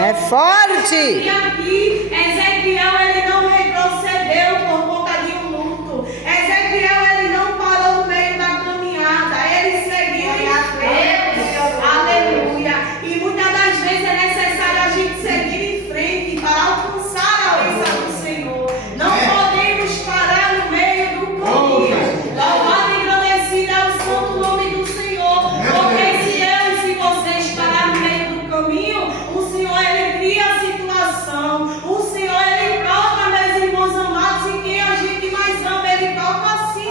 É forte. E aqui, Ezequiel, ele não retrocedeu por conta de um luto. Ezequiel, ele não parou no meio da caminhada. Ele seguiu em frente. Aleluia. E muitas das vezes é necessário a gente seguir em frente para alcançar a bênção do Senhor. Não podemos parar no meio do caminho. Louvado e engrandecido é o santo nome do Senhor. Porque se eu e se vocês parar no meio do caminho, o Senhor, ele cria a situação. O Senhor, ele toca, meus irmãos amados, e quem a gente mais ama, ele toca assim.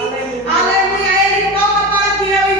Aleluia. Ele toca para que eu e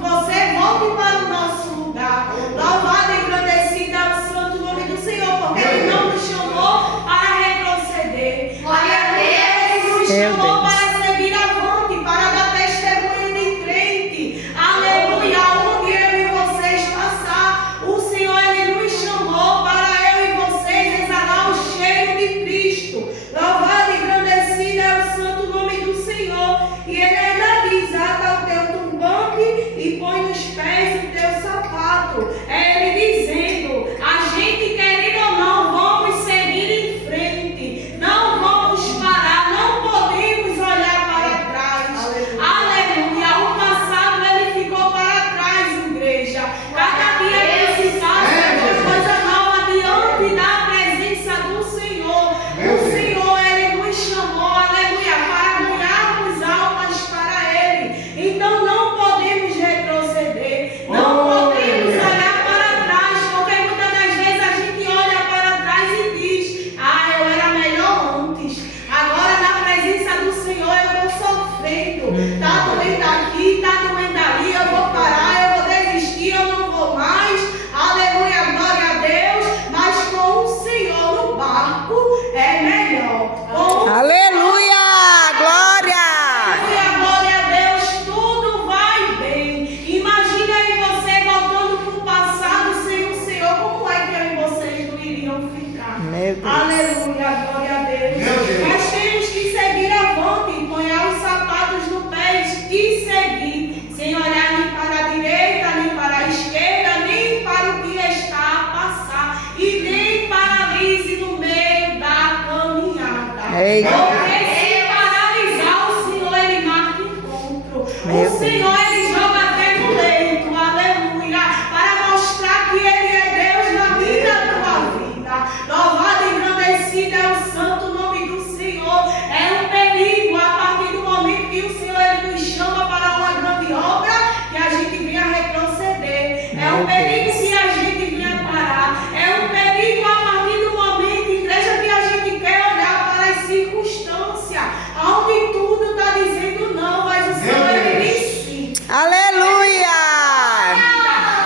você volte para o nosso lugar. Louvado e engrandecido é o santo nome do Senhor, porque ele não nos chamou para retroceder. Aleluia. Ele nos chamou para seguir avante, para dar testemunho de crente. Aleluia. Onde eu e vocês passar, o Senhor, ele nos chamou para eu e vocês exalar o cheiro de Cristo. Louvado e engrandecido é o santo nome do Senhor. E ele ainda diz: ata o teu turbante e põe nos pés o teu sapato. É ele dizendo: a gente, querendo ou não, vamos seguir em frente. Não vamos parar, não podemos olhar para trás. Aleluia. O passado, ele ficou para trás, igreja. Cada dia que se passa é uma coisa nova diante da presença do Senhor. O Senhor, ele nos chamou, aleluia, para ganharmos almas para ele. Então não podemos retroceder, não podemos olhar para trás, porque muitas das vezes a gente olha para trás e diz: ah, eu era melhor antes. Agora na presença do Senhor eu estou sofrendo. Está doendo aqui, está doendo ali, eu vou parar, eu vou desistir, eu não vou mais. Aleluia, glória a Deus. Mas com o Senhor no barco é melhor. Com Aleluia. Glória. Aleluia, glória a Deus, tudo vai bem. Imagina aí você voltando para o passado sem o Senhor, como é que eu e vocês não iriam ficar? Meu Deus. Aleluia, glória a Deus. Nós temos que seguir avante, ponhar os sapatos no pé e seguir, sem olhar nem para a direita, nem para a esquerda, nem para o que está a passar, e nem para a crise no meio da caminhada. Eita. Porque se paralisar, o Senhor, ele marca encontro. Meu O Senhor, ele joga até no leito, aleluia, para mostrar que ele é Deus na minha e na tua vida. Louvado e engrandecido é o santo nome do Senhor. É um perigo a partir do momento que o Senhor, ele nos chama para uma grande obra, que a gente venha retroceder. É um perigo se a gente venha parar. É um perigo a partir do momento, igreja, que a gente quer olhar para as circunstâncias, onde tudo está dizendo não, mas o Senhor, ele diz sim. Aleluia.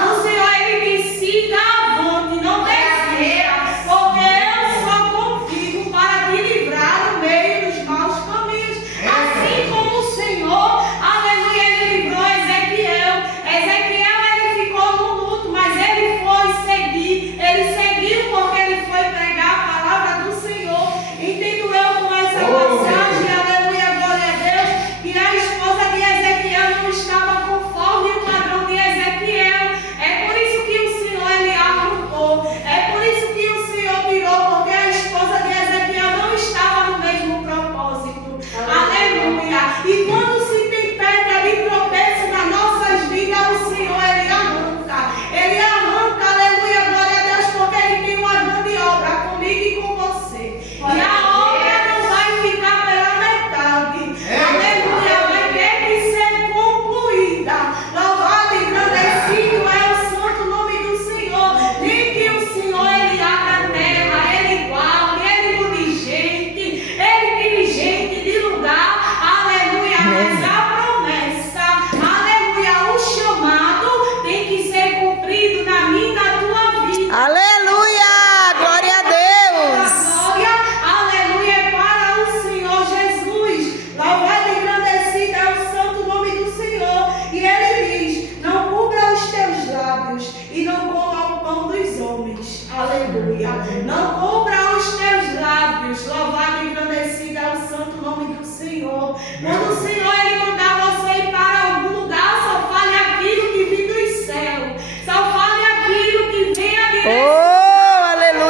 O Senhor, ele diz: siga avante, não desista, porque eu sou contigo para te livrar do meio dos maus caminhos. Assim como o Senhor, aleluia, ele livrou Ezequiel. Ezequiel, ele ficou no luto, mas ele foi seguir. Ele seguiu porque ele foi pregar a palavra do Senhor. Entendo eu com essa passagem, aleluia, glória a Deus, que a esposa de Ezequiel não estava conforme o padrão de Ezequiel. É por isso que o Senhor, ele arrancou. É por isso que o Senhor tirou, porque a esposa de Ezequiel não estava no mesmo propósito. Aleluia. E quando se tem pedra de tropeço nas nossas vidas, o Senhor, ele arranca. Ele arranca, aleluia, glória a Deus, porque ele tem uma grande obra comigo e com você. E a obra não vai ficar pela metade. Aleluia, vai ter que ser concluída. Louvado e engrandecido é o santo nome do Senhor. Nem que o Senhor, ele abra a terra, ele guarde, ele mude gente, ele tire gente de lugar. Aleluia, mas a promessa, aleluia, o chamado tem que ser cumprido na minha e na tua vida. Aleluia. Glória a Deus. Glória, aleluia, é para o Senhor Jesus. Louvado e engrandecido é o santo nome do Senhor. E ele diz: não cubra os teus lábios e não coma o pão dos homens. Aleluia. Não cubra os teus lábios. Louvado e engrandecido é o santo nome do Senhor. Quando o Senhor, ele mandar você ir para algum lugar, só fale aquilo que vem dos céus. Só fale aquilo que vem a direção. Oh, aleluia.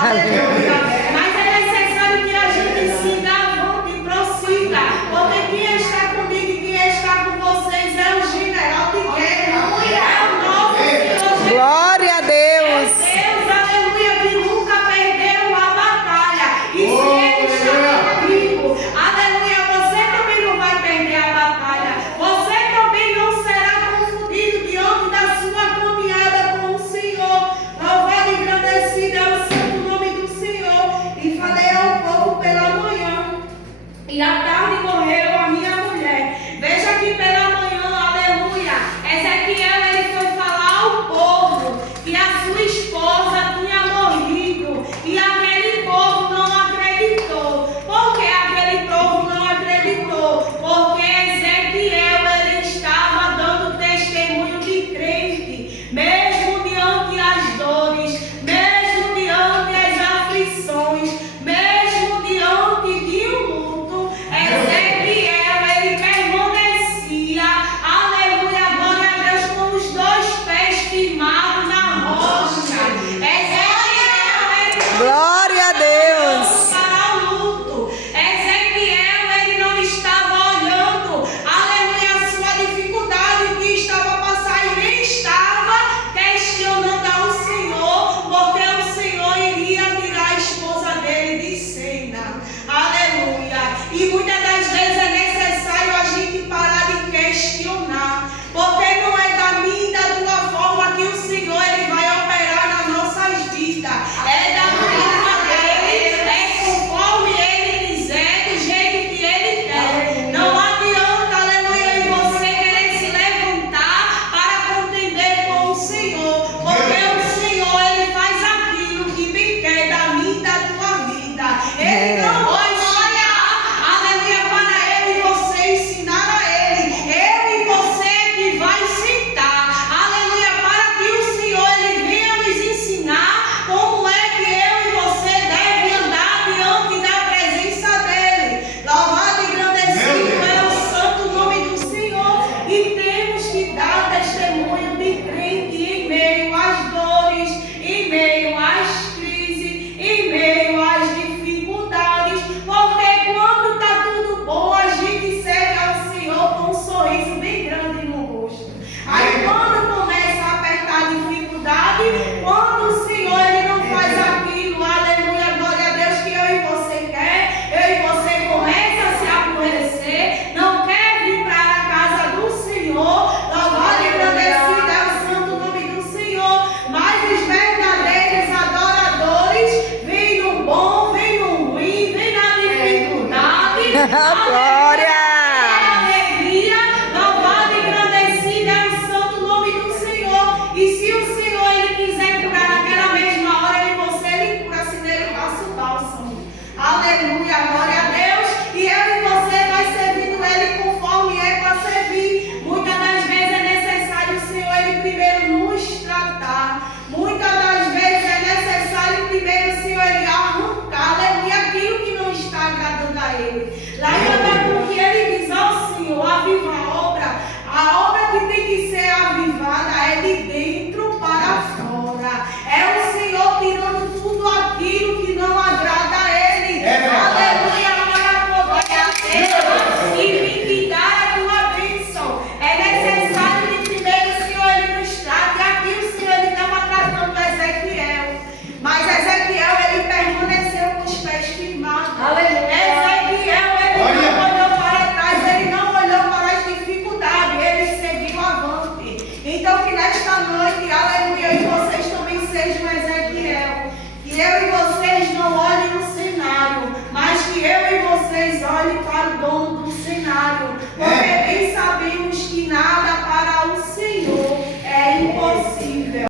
Aleluia.